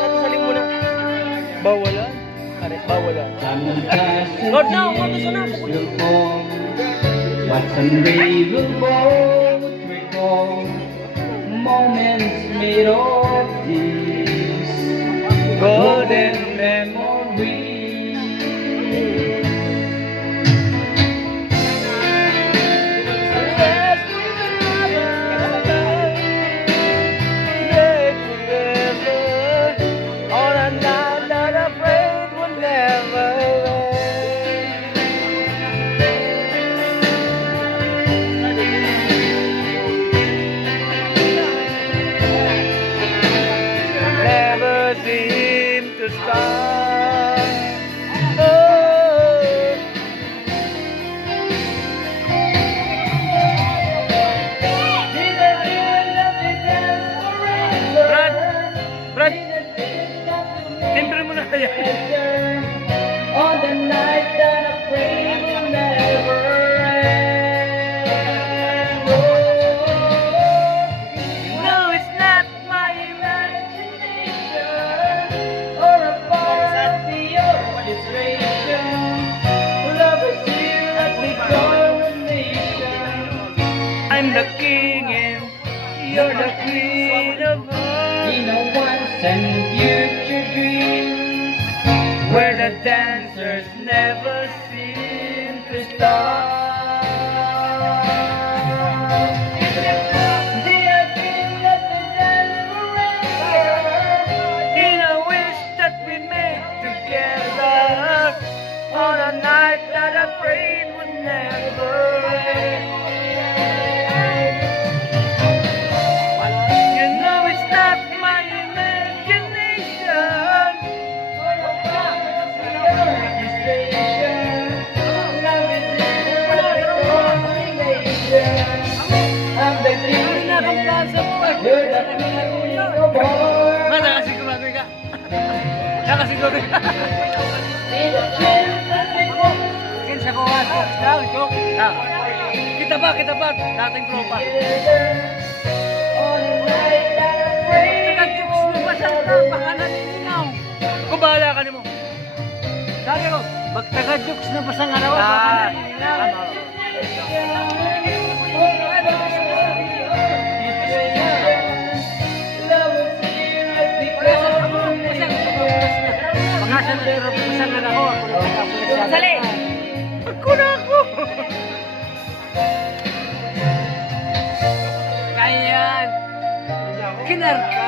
Sasalin mo na. Bawalan. Arit, bawalan. Lord, now, what is enough? But someday we'll both recall moments made of these golden memories. Seem to stop. Oh. Brad, timbre mo na kaya. On the night that I pray will never end. No, it's not my imagination. Or a part of the orchestration. Love is here at the coronation. I'm the king and you're the queen of hearts. In a once and future dreams, Where the dancers never seem to stop. the idea that the dance forever. In a wish that we made together on a night that I prayed would never end. You know it's not my imagination. I'm the king, you're the queen of hearts. Mata kasi gumagay ka. Kasi gumagay ka. In a chance that they walk Kinsa ko nga, Fox lang, joke. Kita ba, dating tropa. on a night that I pray Nag-jokes mo ba sa baka naninaw? Kung bahala ka nimo. Sabi ko, magtaga-jokes na ba sa araw? Baka naninaw. Pangasan na pero pasan na ako. Sali! Ako na ako! Kaya yan. Kinarka.